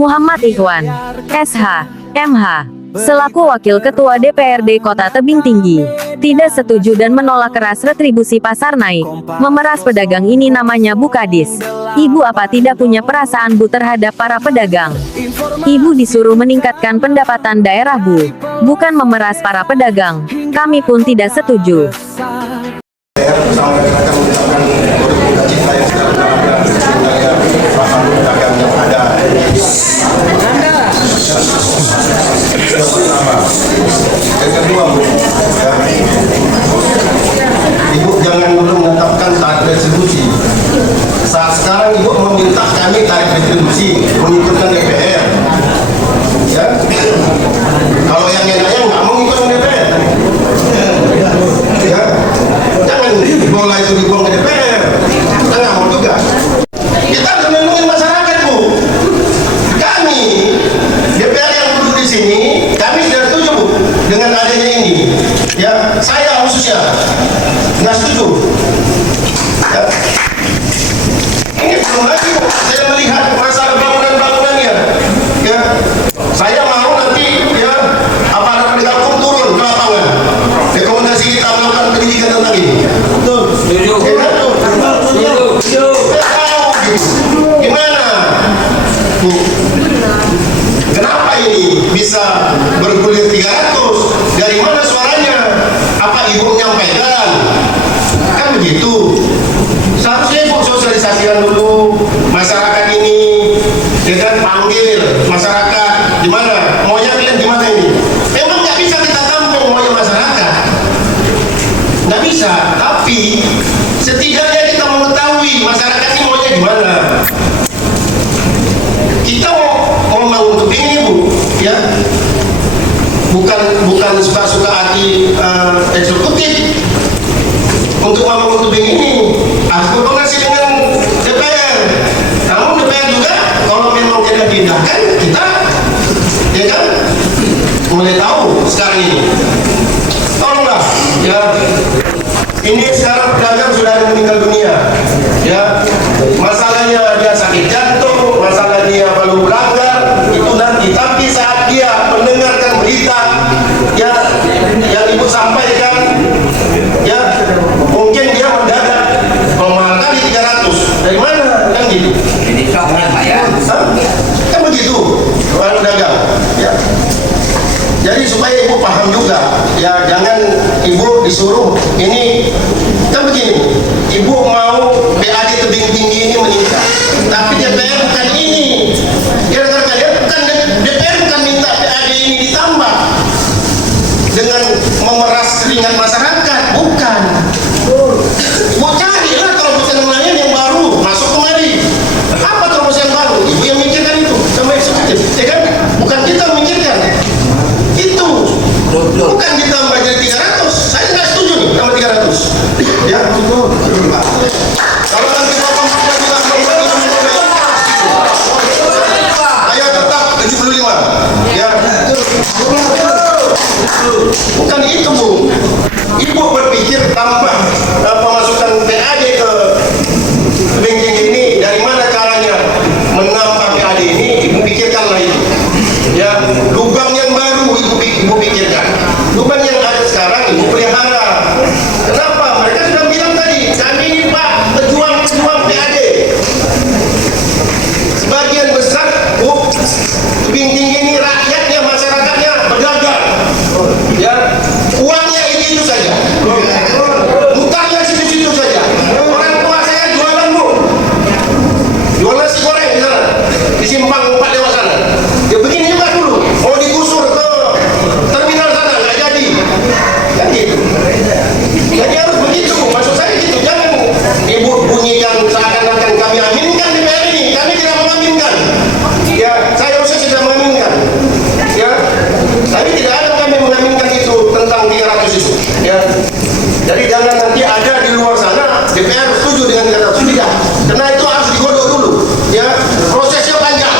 Muhammad Ikhwan, SH, MH, selaku Wakil Ketua DPRD Kota Tebing Tinggi, tidak setuju dan menolak keras retribusi pasar naik. Memeras pedagang ini namanya Bu Kadis. Ibu apa tidak punya perasaan Bu terhadap para pedagang? Ibu disuruh meningkatkan pendapatan daerah Bu, bukan memeras para pedagang. Kami pun tidak setuju. Yang kedua, Ibu jangan dulu menetapkan tarif retribusi. Saat sekarang Ibu meminta kami tarif retribusi mengikutkan DPR. Ya, kalau yang lainnya nggak mau ngikut DPR, ya, jangan bola itu dibuang ke DPR. Kita nggak mau juga. Kita harus melindungi masyarakat, Bu. Kami DPR yang duduk di sini, kami sudah setuju, Bu, dengan adanya ini. Ya, saya khususnya nggak setuju. Ya. Ini belum lagi, Bu, saya melihat masalah bangunan-bangunannya. Ya, saya mau nanti ya aparat penegak hukum turun ke lapangan. Rekomendasi kita melakukan pendidikan tentang ini. Betul. Setuju. Setuju. Gimana, Bu? Kenapa ini bisa bergulir 300? Dari mana suaranya? Apa Ibu menyampaikan? Kan begitu. Seharusnya Ibu sosialisasikan dulu masyarakat ini, dengan panggil masyarakat. Gimana? Maunya kalian gimana ini? Memang nggak bisa kita tampung maunya masyarakat. Nggak bisa. Tapi setidaknya kita mengetahui masyarakat ini maunya gimana. Kita mau membangun tebing ini, Bu, ya, bukan suka-suka hati eksekutif. Untuk membangun tebing ini harus berkoordinasi dengan DPR. Namun DPR juga kalau memang tidak diindahkan, kita ya kan mulai tahu sekarang ini. Tolonglah, ya, ini sekarang pedagang sudah ada meninggal dunia, ya, masalahnya dia sakit jantung, masalah dia baru melanggar itu nanti. Tapi saat dia mendengarkan berita ya yang Ibu sampaikan, ya mungkin dia mendadak mahal kali 300. Dari mana? Kan gitu. Kan begitu orang pedagang, ya. Jadi supaya Ibu paham juga, ya, jangan Ibu disuruh ini. Kan begini, Ibu mau PAD tebing tinggi ini meningkat, tapi DPR bukan ini. Ya, kalian bukan DPR bukan minta PAD ini ditambah dengan memeras keringat masyarakat, bukan. Ibu carilah terobosan lain yang baru masuk kemari. Apa terobosan baru? Ibu yang mikirkan itu sama eksekutif, ya kan? Bukan kita memikirkan itu. Bukan ditambah jadi 300. Saya nggak setuju nih sama 300. Ya, kalau nanti Bapak sudah bilang saya tetap 75. Ya, bukan itu, Bu. Ibu berpikir tambah pemasukan PAD ke tebing tinggi ini, dari mana caranya menambah PAD ini? Ibu pikirkanlah itu. Ya, lubang yang baru Ibu pikirkan. Lubang yang ada sekarang Ibu pelihara. Kenapa? Mereka sudah bilang tadi, kami ini Pak pejuang PAD. Sebagian besar, Bu, tebing tinggi ini rakyatnya, masyarakatnya berdagang. Ya, uangnya itu saja. Mutarnya situ-situ saja. Orang tua saya jualan, Bu. Jual nasi goreng di sana, di simpang 4 lewat sana. Ya begini juga dulu. Mau digusur ke terminal sana, nggak jadi. Kan gitu. Jadi harus begitu. Maksud saya gitu. Jangan Ibu bunyikan seakan-akan kami aminkan DPR ini. Kami tidak mengaminkan. Ya, saya khusus tidak mengaminkan. Ya, tapi tidak ada kami mengaminkan itu tentang 300 itu. Ya. Jadi jangan nanti ada di luar sana DPR setuju dengan 300. Tidak. Karena itu harus digodok dulu. Ya, prosesnya panjang.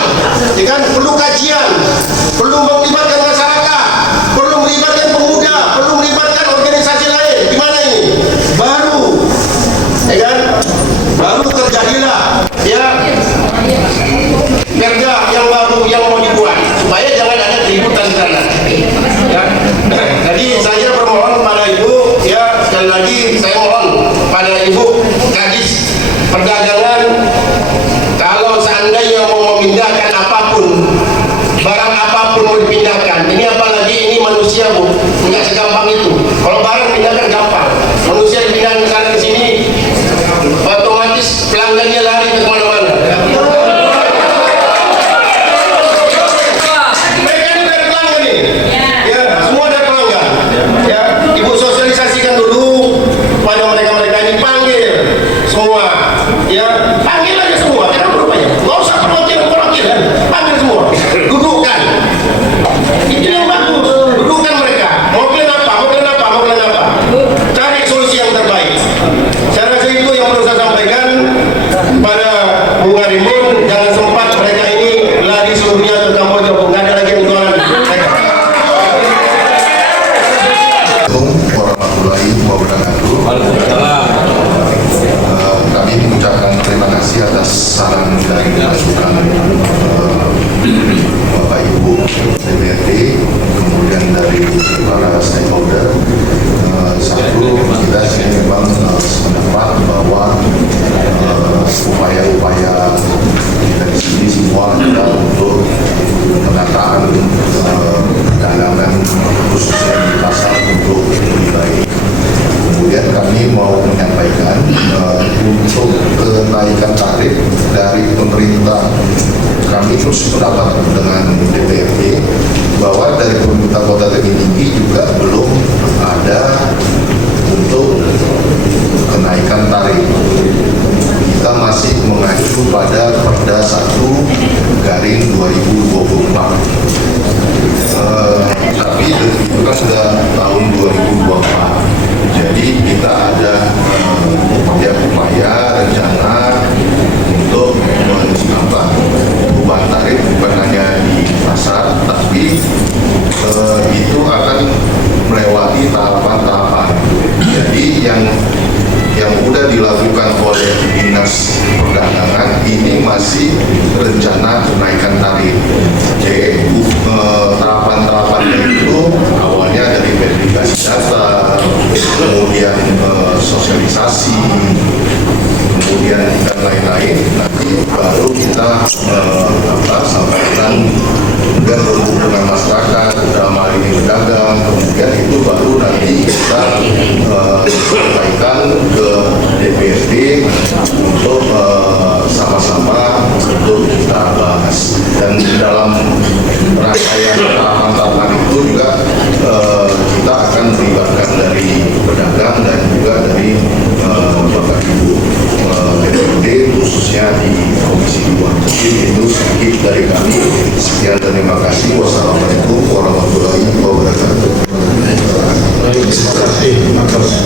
khususnya di pasar untuk lebih baik. Kemudian kami mau menyampaikan untuk kenaikan tarif dari pemerintah, kami terus berrapat dengan DPRD bahwa dari pemerintah Kota Tebing Tinggi juga belum ada untuk kenaikan tarif. Kita masih mengacu pada Perda 1/2024. Tapi itu kan sudah tahun 2024. Jadi kita ada upaya rencana untuk menambah perubahan tarif bukan hanya di pasar, tapi itu akan melewati tahapan-tahapan. Jadi yang sudah dilakukan oleh Dinas Perdagangan ini masih rencana kenaikan tarif. Jadi tahapan-tahapannya itu awalnya dari verifikasi data, kemudian sosialisasi, kemudian dan lain-lain. Nanti baru kita sampaikan dan berhubung dengan masyarakat dalam hal ini pedagang, kemudian itu baru nanti kita sampaikan ke DPRD untuk sama-sama untuk kita bahas. Dan dalam rangkaian tahapan-tahapan itu juga kita akan melibatkan dari pedagang dan juga dari Bapak Ibu DPRD khususnya di Komisi 2. Jadi itu sedikit dari kami. Sekian dan terima kasih. Wassalamualaikum warahmatullahi wabarakatuh. Terima kasih.